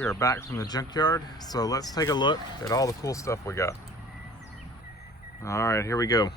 We are back from the junkyard, so let's take a look at all the cool stuff we got. All right, here we go.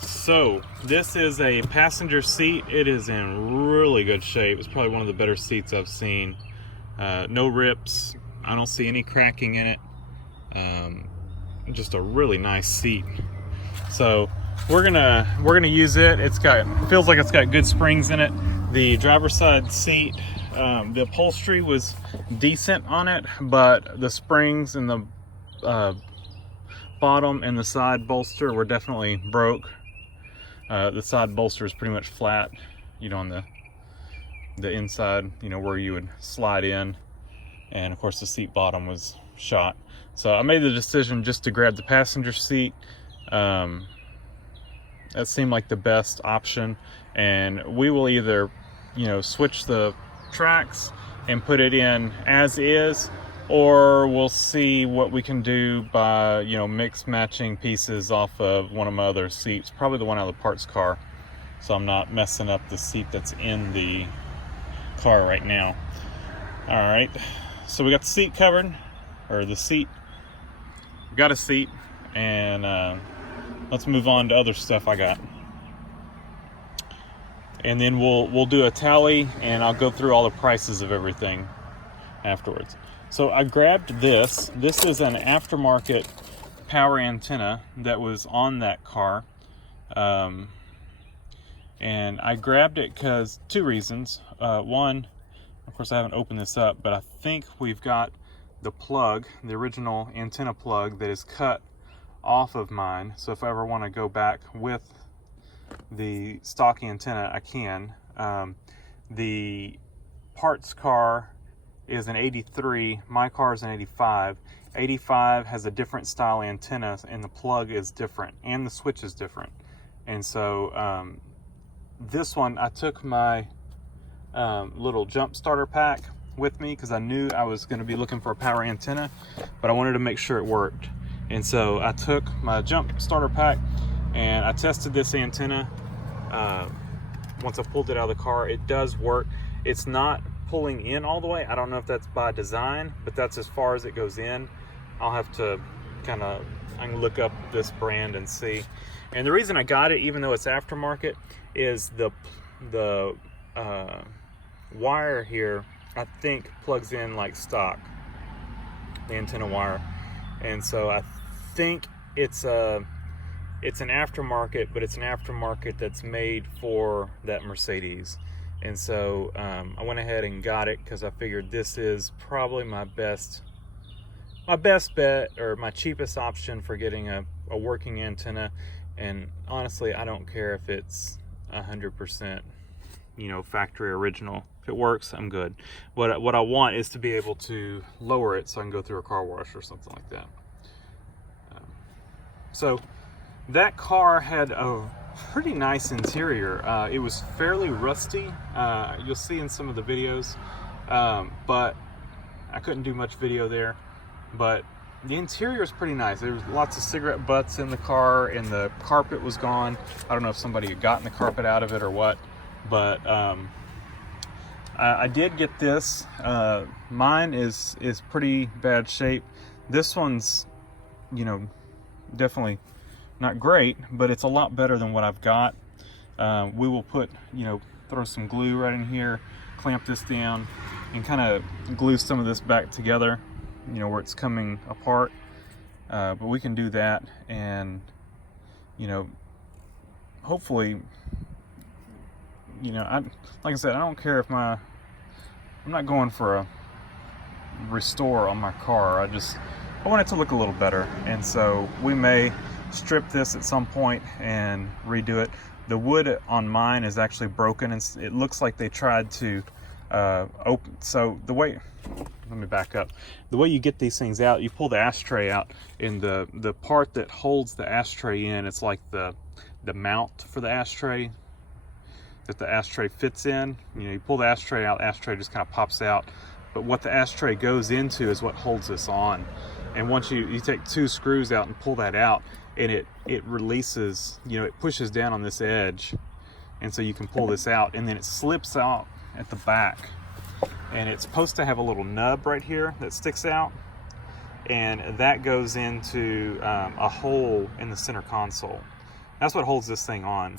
So this is a passenger seat. It is in really good shape. It's probably one of the better seats I've seen. No rips. I don't see any cracking in it. Just a really nice seat. So we're gonna use it. Feels like it's got good springs in it. The driver's side seat, the upholstery was decent on it, but the springs and the bottom and the side bolster were definitely broke. The side bolster is pretty much flat, you know, on the inside, you know, where you would slide in, and of course the seat bottom was shot. So I made the decision just to grab the passenger seat. That seemed like the best option, and we will either, you know, switch the tracks and put it in as is, or we'll see what we can do by, you know, mix matching pieces off of one of my other seats, probably the one out of the parts car, so I'm not messing up the seat that's in the car right now. All right, so we got the seat covered, or the seat, got a seat, and let's move on to other stuff I got. And then we'll do a tally, and I'll go through all the prices of everything afterwards. So I grabbed this. This is an aftermarket power antenna that was on that car. And I grabbed it because two reasons. One, of course I haven't opened this up, but I think we've got the plug, the original antenna plug that is cut off of mine. So if I ever want to go back with the stock antenna, I can. The parts car is an 83, my car is an 85. 85 has a different style antenna, and the plug is different, and the switch is different. And so this one, I took my little jump starter pack with me because I knew I was going to be looking for a power antenna, but I wanted to make sure it worked. And so I took my jump starter pack and I tested this antenna. Once I pulled it out of the car, it does work. It's not pulling in all the way. I don't know if that's by design, but that's as far as it goes in. I'll have to I can look up this brand and see. And the reason I got it, even though it's aftermarket, is the wire here, I think, plugs in like stock, the antenna wire. And so I think it's an aftermarket, but it's an aftermarket that's made for that Mercedes. And so I went ahead and got it because I figured this is probably my best bet, or my cheapest option for getting a working antenna. And honestly, I don't care if it's 100%, you know, factory original. If it works, I'm good. What I want is to be able to lower it so I can go through a car wash or something like that. So that car had a pretty nice interior. It was fairly rusty. You'll see in some of the videos, but I couldn't do much video there. But the interior is pretty nice. There was lots of cigarette butts in the car, and the carpet was gone. I don't know if somebody had gotten the carpet out of it or what, but I did get this. Mine is pretty bad shape. This one's, you know, definitely not great, but it's a lot better than what I've got. We will put, you know, throw some glue right in here, clamp this down, and kind of glue some of this back together, you know, where it's coming apart. But we can do that, and, you know, hopefully, you know, like I said, I don't care if I'm not going for a restore on my car. I want it to look a little better, and so we may strip this at some point and redo it. The wood on mine is actually broken, and it looks like they tried to open. So the way, let me back up. The way you get these things out, you pull the ashtray out, and the part that holds the ashtray in, it's like the mount for the ashtray that the ashtray fits in. You know, you pull the ashtray out, the ashtray just kind of pops out. But what the ashtray goes into is what holds this on. And once you take two screws out and pull that out, and it releases, you know, it pushes down on this edge, and so you can pull this out, and then it slips out at the back. and it's supposed to have a little nub right here that sticks out, and that goes into a hole in the center console. That's what holds this thing on.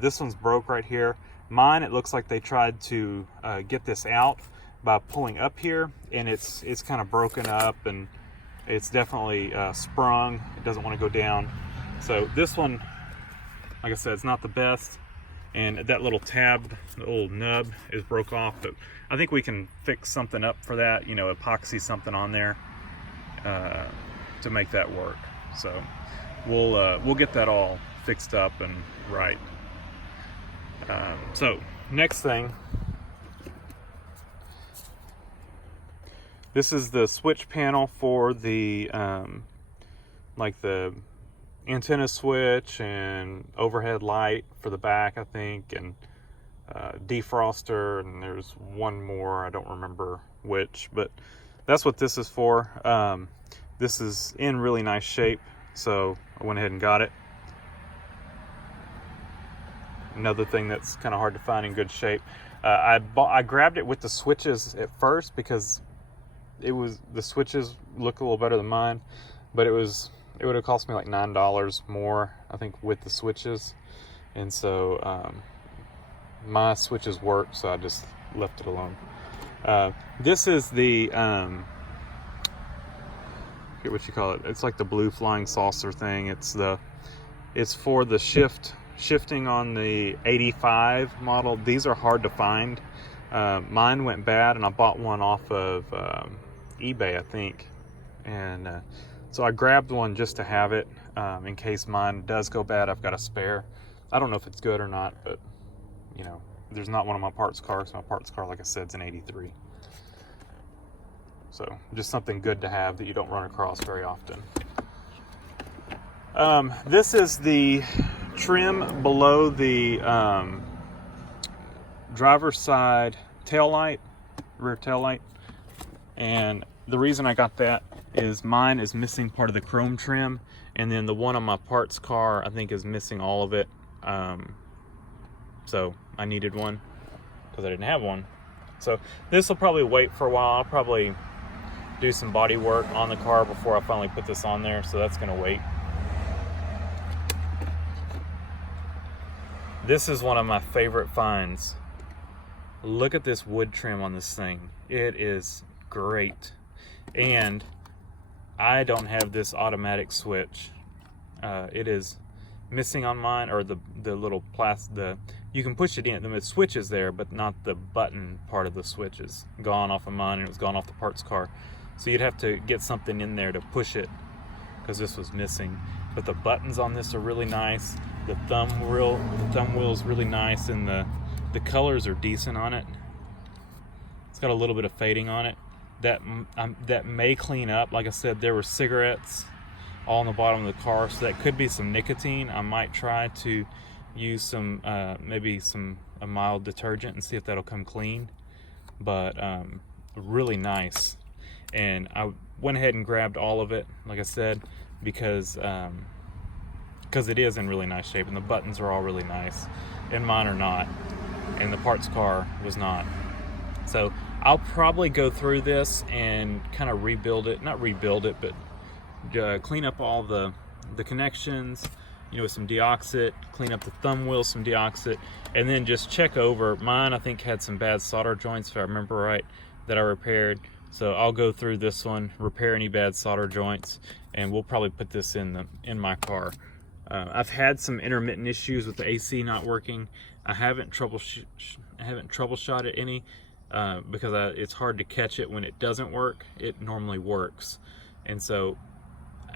This one's broke right here. Mine, it looks like they tried to get this out by pulling up here, and it's kind of broken up, and it's definitely sprung. It doesn't want to go down. So this one, like I said, it's not the best, and that little tab, the old nub, is broke off, but I think we can fix something up for that, you know, epoxy something on there to make that work. So we'll get that all fixed up and right. So next thing, this is the switch panel for the like the antenna switch and overhead light for the back, I think, and defroster, and there's one more, I don't remember which, but that's what this is for. This is in really nice shape, so I went ahead and got it. Another thing that's kind of hard to find in good shape. I grabbed it with the switches at first because the switches look a little better than mine, but it would have cost me like $9 more, I think, with the switches, and so my switches work, so I just left it alone. This is the I forget what you call it. It's like the blue flying saucer thing. It's for the shifting on the 85 model. These are hard to find. Mine went bad, and I bought one off of eBay, I think, and so I grabbed one just to have it in case mine does go bad. I've got a spare. I don't know if it's good or not, but you know, there's not one of my parts cars. My parts car, like I said, is an 83. So just something good to have that you don't run across very often. This is the trim below the driver's side tail light, rear tail light, and the reason I got that is mine is missing part of the chrome trim, and then the one on my parts car, I think, is missing all of it. So I needed one because I didn't have one. So this will probably wait for a while. I'll probably do some body work on the car before I finally put this on there, so that's gonna wait. This is one of my favorite finds. Look at this wood trim on this thing. It is great. And I don't have this automatic switch. It is missing on mine, or the little you can push it in. The switch is there, but not the button part of the switch is gone off of mine, and it was gone off the parts car. So you'd have to get something in there to push it, because this was missing. But the buttons on this are really nice. The thumb wheel is really nice, and the colors are decent on it. It's got a little bit of fading on it. That may clean up. Like I said, there were cigarettes all on the bottom of the car, so that could be some nicotine. I might try to use some maybe a mild detergent and see if that'll come clean. But really nice. And I went ahead and grabbed all of it, like I said, because it is in really nice shape, and the buttons are all really nice, and mine are not, and the parts car was not. So I'll probably go through this and kind of rebuild it, not rebuild it, but clean up all the connections, you know, with some deoxit, clean up the thumb wheel, some deoxit, and then just check over. Mine, I think, had some bad solder joints, if I remember right, that I repaired. So I'll go through this one, repair any bad solder joints, and we'll probably put this in my car. I've had some intermittent issues with the AC not working. I haven't troubleshot it any because it's hard to catch it when it doesn't work. It normally works, and so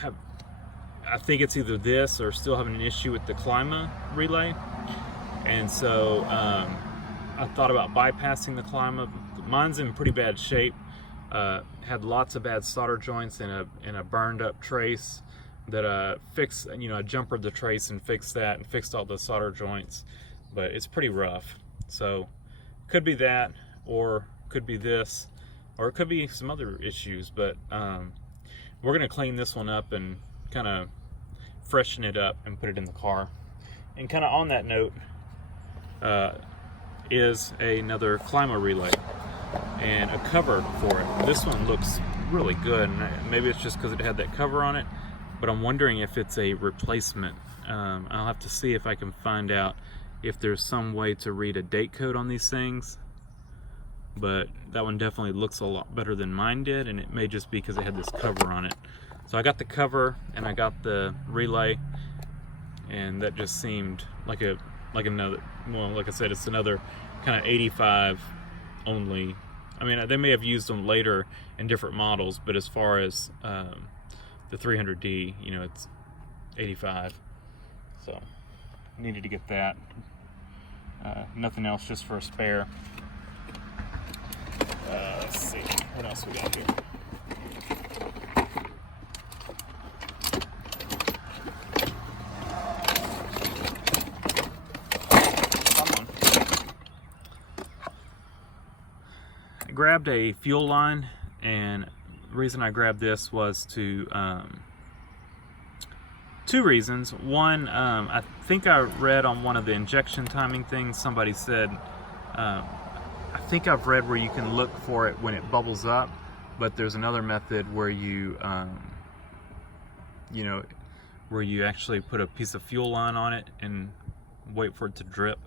I think it's either this or still having an issue with the Klima relay. And so I thought about bypassing the Klima. Mine's in pretty bad shape. Had lots of bad solder joints and a burned up trace that I fixed. You know, I jumpered the trace and fixed that and fixed all the solder joints, but it's pretty rough. So could be that, or could be this, or it could be some other issues. But we're gonna clean this one up and kind of freshen it up and put it in the car. And kind of on that note is another Klima relay. and a cover for it. This one looks really good, and maybe it's just because it had that cover on it, but I'm wondering if it's a replacement. I'll have to see if I can find out if there's some way to read a date code on these things, but that one definitely looks a lot better than mine did, and it may just be because it had this cover on it. So I got the cover and I got the relay, and that just seemed like another, well, like I said, it's another kind of 85 only. I mean, they may have used them later in different models, but as far as the 300D, you know, it's 85. So needed to get that. Nothing else, just for a spare. Let's see, what else we got here? Grabbed a fuel line, and the reason I grabbed this was to two reasons. One, I think I read on one of the injection timing things, somebody said, I think I've read where you can look for it when it bubbles up, but there's another method where you you know, where you actually put a piece of fuel line on it and wait for it to drip.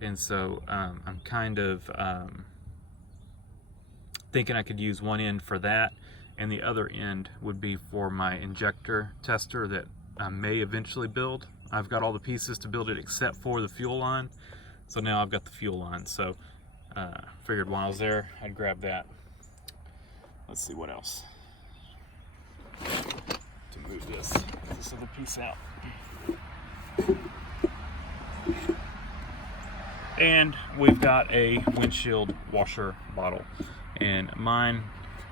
And so I'm kind of thinking I could use one end for that, and the other end would be for my injector tester that I may eventually build. I've got all the pieces to build it except for the fuel line, so now I've got the fuel line. So figured while I was there, I'd grab that. Let's see what else to move this other piece out. And we've got a windshield washer bottle, and mine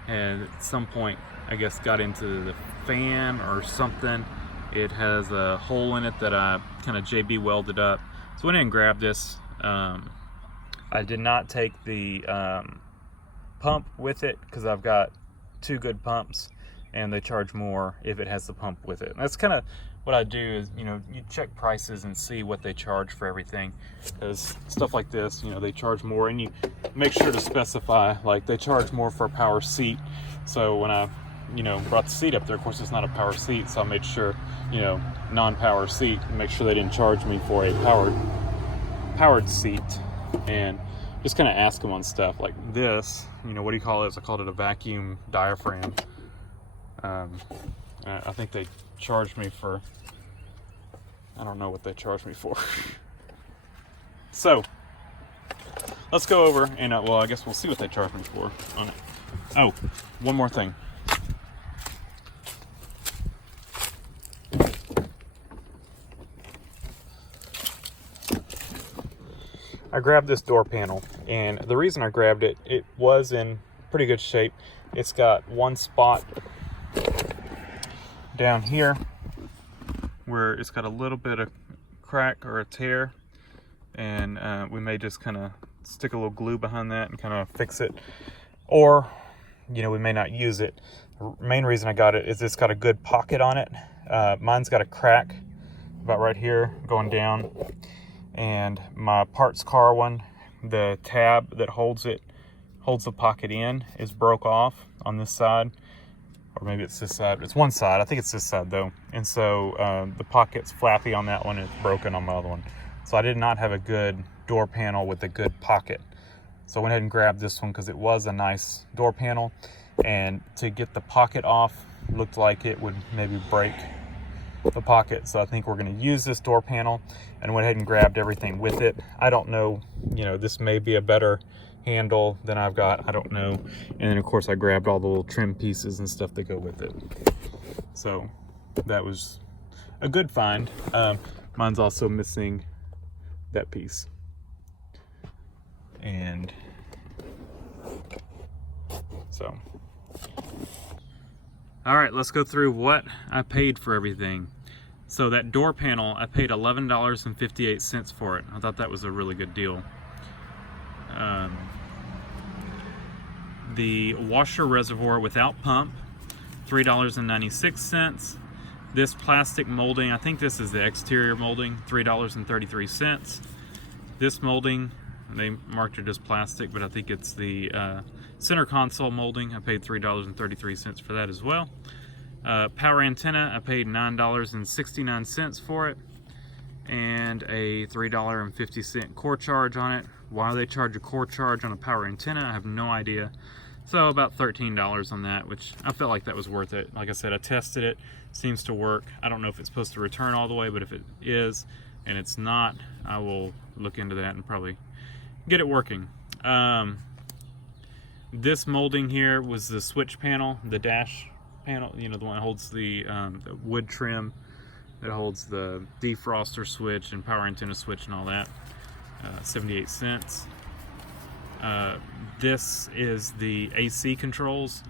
had at some point, I guess, got into the fan or something. It has a hole in it that I kind of JB welded up. So I went in and grabbed this. I did not take the pump with it because I've got two good pumps, and they charge more if it has the pump with it. And that's kind of what I do, is, you know, you check prices and see what they charge for everything, because stuff like this, you know, they charge more, and you make sure to specify, like, they charge more for a power seat. So when I, you know, brought the seat up there, of course it's not a power seat, so I made sure, you know, non-power seat, and make sure they didn't charge me for a powered seat. And just kind of ask them on stuff like this, you know, what do you call it? I called it a vacuum diaphragm. I think they charged me for, I don't know what they charged me for. So let's go over and well, I guess we'll see what they charged me for on it. Oh, one more thing. I grabbed this door panel, and the reason I grabbed it, it was in pretty good shape. It's got one spot down here where it's got a little bit of crack or a tear, and we may just kind of stick a little glue behind that and kind of fix it, or, you know, we may not use it. The main reason I got it is it's got a good pocket on it. Mine's got a crack about right here going down, and my parts car one, the tab that holds the pocket in, is broke off on this side, or maybe it's this side. It's one side. I think it's this side though. And so the pocket's flappy on that one, and it's broken on my other one. So I did not have a good door panel with a good pocket. So I went ahead and grabbed this one because it was a nice door panel, and to get the pocket off looked like it would maybe break the pocket. So I think we're going to use this door panel, and went ahead and grabbed everything with it. I don't know, you know, this may be a better handle than I've got, I don't know. And then of course I grabbed all the little trim pieces and stuff that go with it. So that was a good find. Mine's also missing that piece. And so, all right, let's go through what I paid for everything. So that door panel, I paid $11.58 for it. I thought that was a really good deal. The washer reservoir without pump, $3.96. This plastic molding, I think this is the exterior molding, $3.33. This molding, They marked it as plastic, but I think it's the center console molding. I paid $3.33 for that as well. Power antenna, I paid $9.69 for it, and a $3.50 core charge on it. Why they charge a core charge on a power antenna, I have no idea. So about $13 on that, which I felt like that was worth it. Like I said, I tested it, seems to work. I don't know if it's supposed to return all the way, but if it is and it's not, I will look into that and probably get it working. This molding here was the switch panel, the dash panel, you know, the one that holds the wood trim, that holds the defroster switch and power antenna switch and all that. 78 cents. This is the AC controls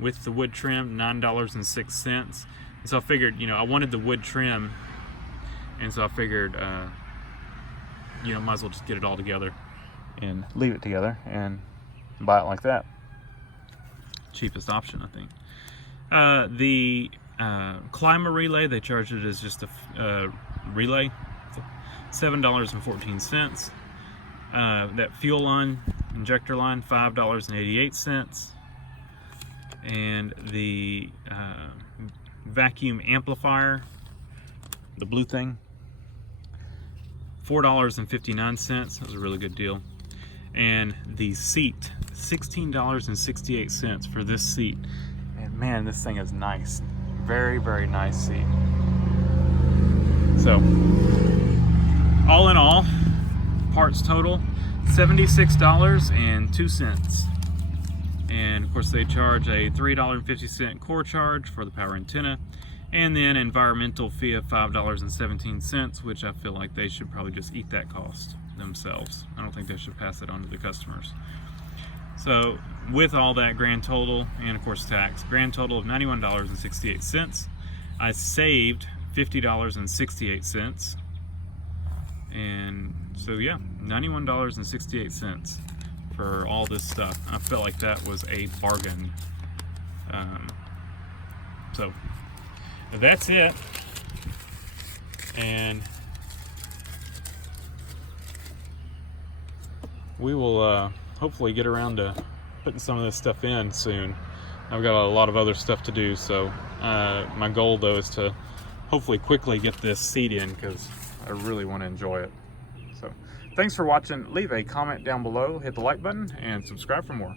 with the wood trim, $9.06. And so I figured, you know, I wanted the wood trim, and so I figured, you know, might as well just get it all together and leave it together and buy it like that. Cheapest option, I think. The climber relay, they charged it as just a relay, $7.14. That fuel line, injector line, $5.88. And the vacuum amplifier, the blue thing, $4.59. That was a really good deal. And the seat, $16.68 for this seat. And man, this thing is nice. Very, very nice seat. So, all in all, parts total, $76.02. And of course they charge a $3.50 core charge for the power antenna, and then environmental fee of $5.17, which I feel like they should probably just eat that cost themselves. I don't think they should pass it on to the customers. So with all that grand total, and of course tax, grand total of $91.68. I saved $50.68. And so yeah, $91.68 for all this stuff. I felt like that was a bargain. So that's it. And we will hopefully get around to putting some of this stuff in soon. I've got a lot of other stuff to do, so my goal though is to hopefully quickly get this seat in, because I really want to enjoy it. So thanks for watching. Leave a comment down below, hit the like button, and subscribe for more.